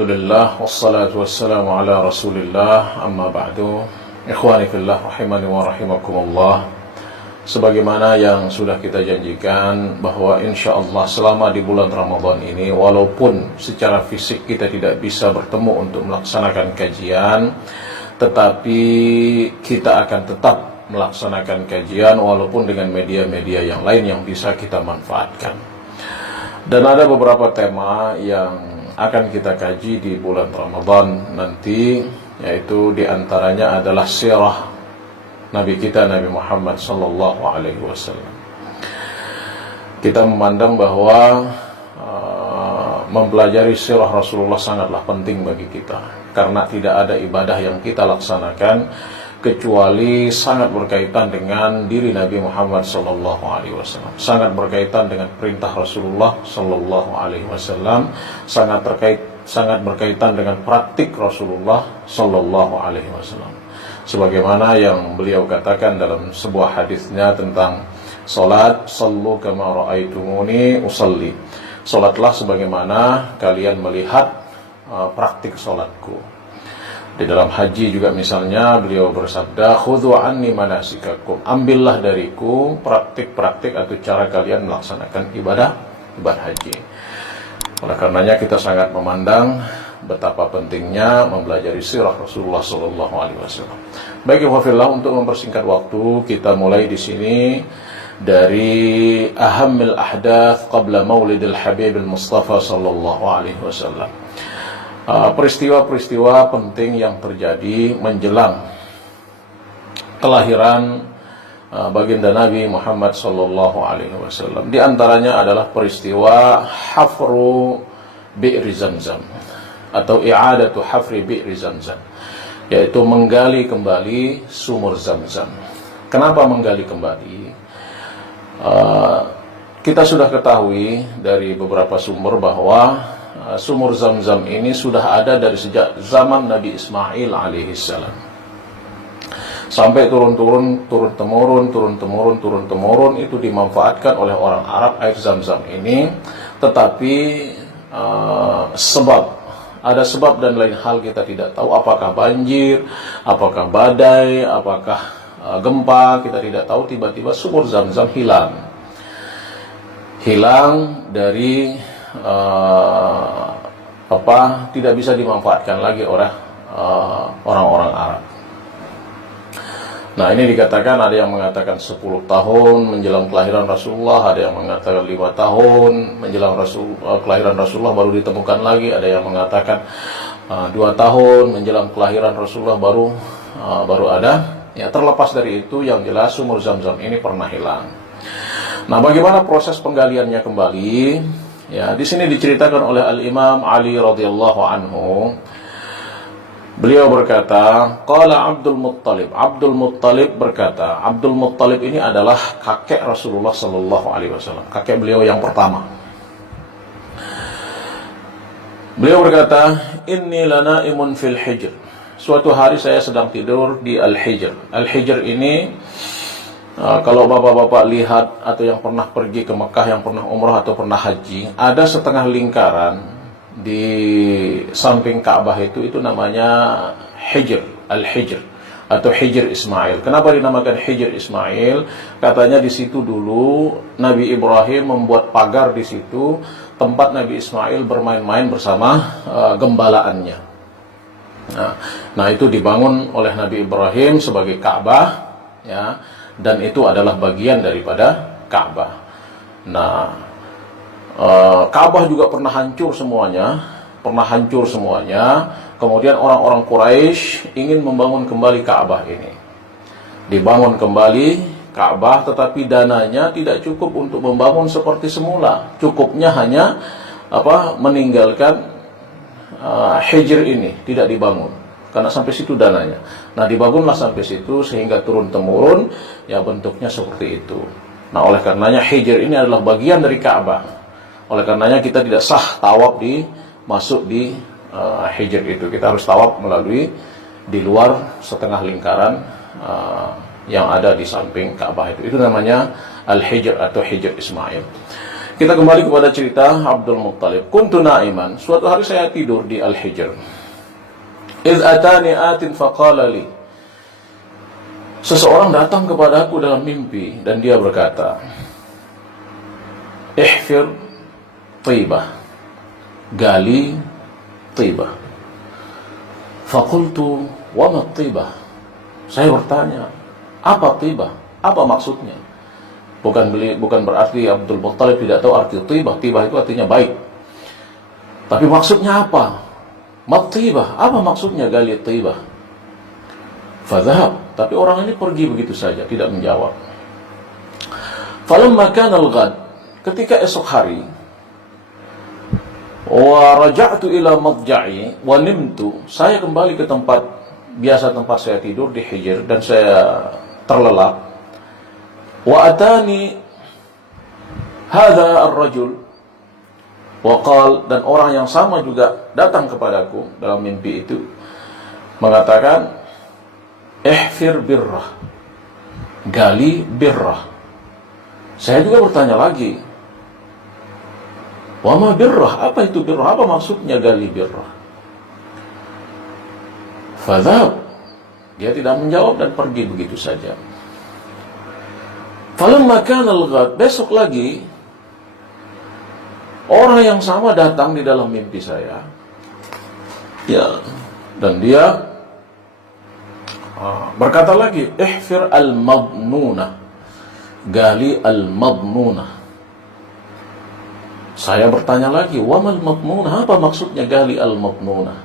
Alhamdulillah wassalatu wassalamu ala Rasulillah, amma ba'du. Ikhwani fillah rahimani wa rahimakumullah. Sebagaimana yang sudah kita janjikan bahwa insyaallah selama di bulan Ramadan ini, walaupun secara fisik kita tidak bisa bertemu untuk melaksanakan kajian, tetapi kita akan tetap melaksanakan kajian walaupun dengan media-media yang lain yang bisa kita manfaatkan. Dan ada beberapa tema yang akan kita kaji di bulan Ramadan nanti, yaitu diantaranya adalah sirah Nabi kita Nabi Muhammad sallallahu alaihi wasallam. Kita memandang bahwa mempelajari sirah Rasulullah sangatlah penting bagi kita, karena tidak ada ibadah yang kita laksanakan kecuali sangat berkaitan dengan diri Nabi Muhammad sallallahu alaihi wasallam, sangat berkaitan dengan perintah Rasulullah sallallahu alaihi wasallam, sangat berkaitan dengan praktik Rasulullah sallallahu alaihi wasallam. Sebagaimana yang beliau katakan dalam sebuah hadisnya tentang salat, sallu kama raaitumuni usalli. Salatlah sebagaimana kalian melihat praktik salatku. Di dalam haji juga misalnya beliau bersabda, khudhu anni manasikakum, ambillah dariku praktik-praktik atau cara kalian melaksanakan ibadah haji. Oleh karenanya kita sangat memandang betapa pentingnya mempelajari sirah Rasulullah sallallahu alaihi wasallam. Baik wafillah, untuk mempersingkat waktu, kita mulai di sini dari ahammil ahdath qabla maulidil habib al-Mustafa sallallahu alaihi wasallam. Peristiwa-peristiwa penting yang terjadi menjelang kelahiran baginda Nabi Muhammad sallallahu alaihi wasallam. Di antaranya adalah peristiwa hafru bi'ri Zamzam atau i'adatu hafri bi'ri Zamzam, yaitu menggali kembali sumur Zamzam. Kenapa menggali kembali? Kita sudah ketahui dari beberapa sumber bahwa sumur Zamzam ini sudah ada dari sejak zaman Nabi Ismail alaihissalam, sampai turun-temurun itu dimanfaatkan oleh orang Arab air Zamzam ini. Tetapi ada sebab dan lain hal kita tidak tahu, apakah banjir, apakah badai, apakah gempa, kita tidak tahu. Tiba-tiba sumur Zamzam hilang dari tidak bisa dimanfaatkan lagi oleh orang-orang Arab. Nah, ini dikatakan, ada yang mengatakan 10 tahun menjelang kelahiran Rasulullah, ada yang mengatakan 5 tahun menjelang kelahiran Rasulullah baru ditemukan lagi, ada yang mengatakan 2 tahun menjelang kelahiran Rasulullah baru ada. Ya, terlepas dari itu, yang jelas sumur Zamzam ini pernah hilang. Nah, bagaimana proses penggaliannya kembali? Ya, di sini diceritakan oleh Al-Imam Ali radhiyallahu anhu. Beliau berkata, qala Abdul Muttalib. Abdul Muttalib berkata, Abdul Muttalib ini adalah kakek Rasulullah sallallahu alaihi wasallam, kakek beliau yang pertama. Beliau berkata, inni lanaimun fil hijr. Suatu hari saya sedang tidur di Al-Hijr. Al-Hijr ini kalau bapak-bapak lihat atau yang pernah pergi ke Mekah, yang pernah umrah atau pernah haji, ada setengah lingkaran di samping Ka'bah itu namanya Hijr, Al-Hijr atau Hijr Ismail. Kenapa dinamakan Hijr Ismail? Katanya di situ dulu Nabi Ibrahim membuat pagar di situ, tempat Nabi Ismail bermain-main bersama gembalaannya. Nah, itu dibangun oleh Nabi Ibrahim sebagai Ka'bah, ya. Dan itu adalah bagian daripada Ka'bah. Nah, Ka'bah juga pernah hancur semuanya. Kemudian orang-orang Quraisy ingin membangun kembali Ka'bah ini. Dibangun kembali Ka'bah, tetapi dananya tidak cukup untuk membangun seperti semula. Cukupnya hanya meninggalkan Hijr ini, tidak dibangun, karena sampai situ dananya. Nah, dibangunlah sampai situ sehingga turun-temurun ya bentuknya seperti itu. Nah, oleh karenanya Hijr ini adalah bagian dari Ka'bah. Oleh karenanya kita tidak sah tawaf masuk di Hijr itu. Kita harus tawaf melalui di luar setengah lingkaran yang ada di samping Ka'bah itu. Itu namanya Al-Hijr atau Hijr Ismail. Kita kembali kepada cerita Abdul Muttalib. Kuntu na'iman, suatu hari saya tidur di Al-Hijr. Idh atani atin faqala li. Seseorang datang kepadaku dalam mimpi dan dia berkata, ihfir Thaibah, gali Thaibah. Faqultu wa ma Thaibah. Saya bertanya, apa Thaibah? Apa maksudnya? Bukan berarti Abdul Muttalib tidak tahu arti Thaibah. Thaibah itu artinya baik. Tapi maksudnya apa? Ma Thaibah, apa maksudnya gali Thaibah? Fadhahab. Tapi orang ini pergi begitu saja, tidak menjawab. Falamma kana al-ghad, ketika esok hari, wa raja'tu ila madja'i wa nimtu, saya kembali ke tempat biasa, tempat saya tidur di Hijr, dan saya terlelap. Wa atani hadha ar-rajul wa qal, dan orang yang sama juga datang kepadaku dalam mimpi itu, mengatakan, ihfir birrah, gali birrah. Saya juga bertanya lagi, wa ma birrah, apa itu birrah, apa maksudnya gali birrah? Fadhab, dia tidak menjawab dan pergi begitu saja. Falamma kana al-ghad, besok lagi orang yang sama datang di dalam mimpi saya. Ya, dan dia berkata lagi, ihfir al-madnuna, gali al-madnuna. Saya bertanya lagi, wa mal madnuna, apa maksudnya gali al-madnuna?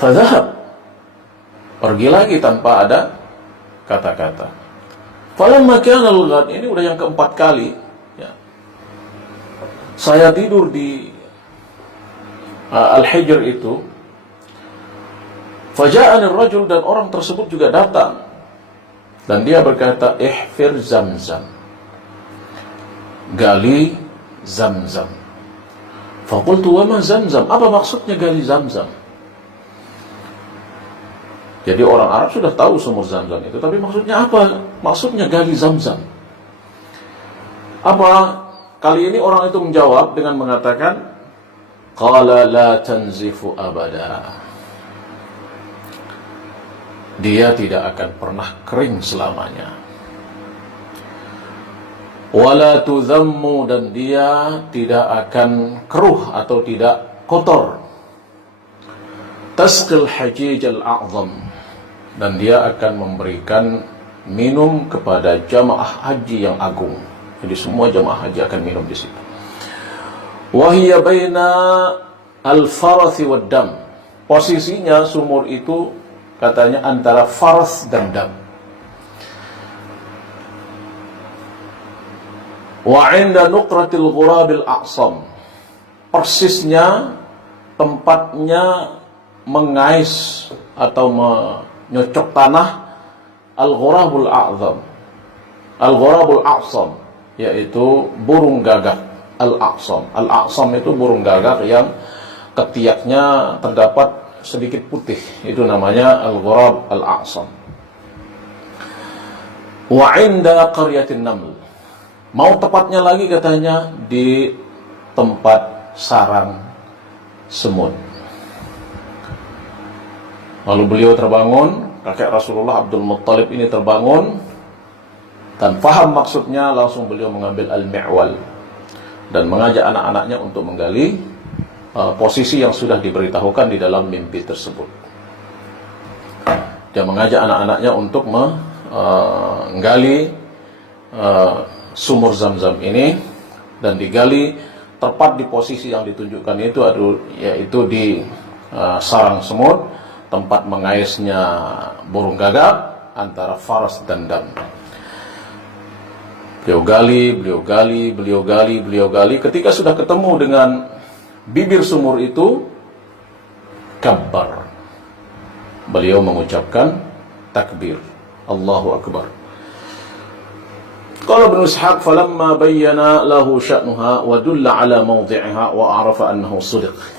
Fadhahab, pergi lagi tanpa ada kata-kata. Falamma kana al-ghad, ini udah yang keempat kali ya, saya tidur di Al-Hijr itu. Faja'ani ar-rajul, dan orang tersebut juga datang dan dia berkata, ihfir Zamzam, gali Zamzam. Faqultu wa ma Zamzam, apa maksudnya gali Zamzam? Jadi orang Arab sudah tahu sumur Zamzam itu, tapi maksudnya apa? Maksudnya gali Zamzam. Apa? Kali ini orang itu menjawab dengan mengatakan, qala la tanzifu abada, dia tidak akan pernah kering selamanya. Wala tudhammu, dan dia tidak akan keruh atau tidak kotor. Tasqil hajij al-a'zam, dan dia akan memberikan minum kepada jamaah haji yang agung. Jadi semua jamaah haji akan minum di situ. Wa hiya baina al-farath wad dam, posisinya sumur itu katanya antara faras dan dam. Wa 'inda nuqratil ghurabil a'sam, persisnya tempatnya mengais atau menyocok tanah al-ghurabul a'zam. Al-ghurabul a'sam yaitu burung gagak al-a'sam. Al-a'sam itu burung gagak yang ketiaknya terdapat sedikit putih, itu namanya al-ghurab al-a'sam. Wa 'inda qaryatin naml, mau tepatnya lagi katanya di tempat sarang semut. Lalu beliau terbangun, kakek Rasulullah Abdul Muttalib ini terbangun dan paham maksudnya, langsung beliau mengambil al-mi'wal dan mengajak anak-anaknya untuk menggali posisi yang sudah diberitahukan di dalam mimpi tersebut. Dia mengajak anak-anaknya untuk menggali sumur Zamzam ini, dan digali tepat di posisi yang ditunjukkan itu, yaitu di sarang semut, tempat mengaisnya burung gagak antara faras dan dam. Beliau gali. Ketika sudah ketemu dengan bibir sumur itu, kabbar, beliau mengucapkan takbir, Allahu Akbar. Qala Ibnu Ishaq, falamma bayyana lahu sya'nuha wa dulla ala mawdi'iha wa arafa annahu shadiq.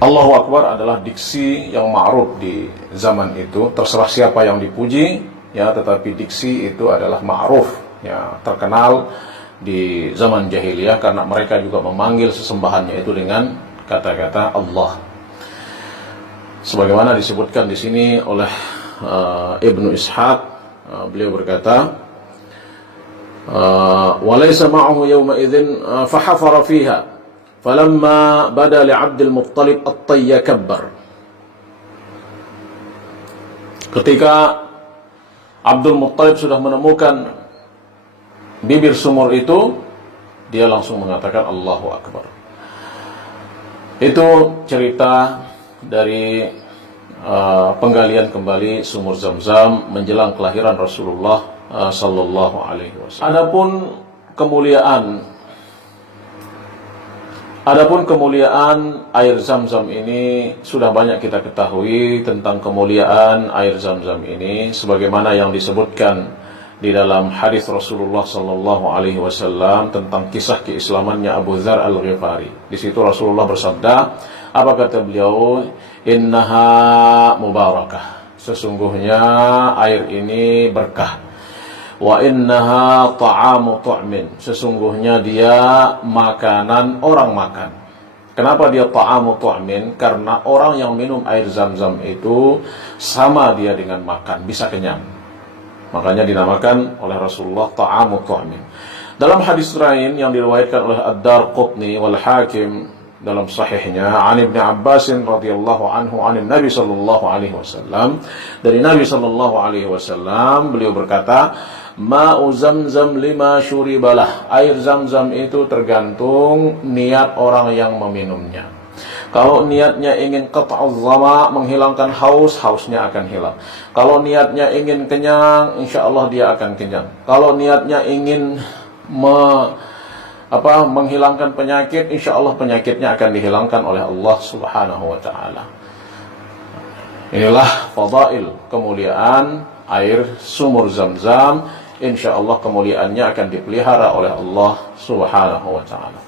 Allahu Akbar adalah diksi yang ma'ruf di zaman itu, terserah siapa yang dipuji, ya, tetapi diksi itu adalah ma'ruf, ya, terkenal di zaman jahiliyah karena mereka juga memanggil sesembahannya itu dengan kata-kata Allah. Sebagaimana disebutkan di sini oleh Ibnu Ishaq, beliau berkata, walaysa ma'ahu yawma idzin fahafara fiha falamma bada li 'Abdul Muttalib at-tayy kabbar. Ketika Abdul Muttalib sudah menemukan bibir sumur itu, dia langsung mengatakan Allahu Akbar. Itu cerita dari penggalian kembali sumur Zam-Zam menjelang kelahiran Rasulullah sallallahu alaihi wasallam. Adapun kemuliaan air Zam-Zam ini sudah banyak kita ketahui tentang kemuliaan air Zam-Zam ini sebagaimana yang disebutkan di dalam hadis Rasulullah sallallahu alaihi wasallam tentang kisah keislamannya Abu Dzar Al-Ghifari. Di situ Rasulullah bersabda, apa kata beliau? Innaha mubarakah. Sesungguhnya air ini berkah. Wa innaha ta'amu tu'min. Sesungguhnya dia makanan orang makan. Kenapa dia ta'amu tu'min? Karena orang yang minum air Zam-Zam itu sama dia dengan makan, bisa kenyang. Makanya dinamakan oleh Rasulullah ta'amu tu'min. Dalam hadis lain yang diriwayatkan oleh Ad-Darqutni wal Hakim dalam sahihnya, an Ibnu Abbas radhiyallahu anhu an Nabi sallallahu alaihi wasallam, dari Nabi sallallahu alaihi wasallam beliau berkata, ma'u Zamzam lima syuribalah. Air Zam-Zam itu tergantung niat orang yang meminumnya. Kalau niatnya ingin qat'uz zama, menghilangkan haus, hausnya akan hilang. Kalau niatnya ingin kenyang, insyaallah dia akan kenyang. Kalau niatnya ingin menghilangkan penyakit, insyaallah penyakitnya akan dihilangkan oleh Allah Subhanahu wa taala. Inilah fadail, kemuliaan air sumur Zam-Zam. Insyaallah kemuliaannya akan dipelihara oleh Allah Subhanahu wa taala.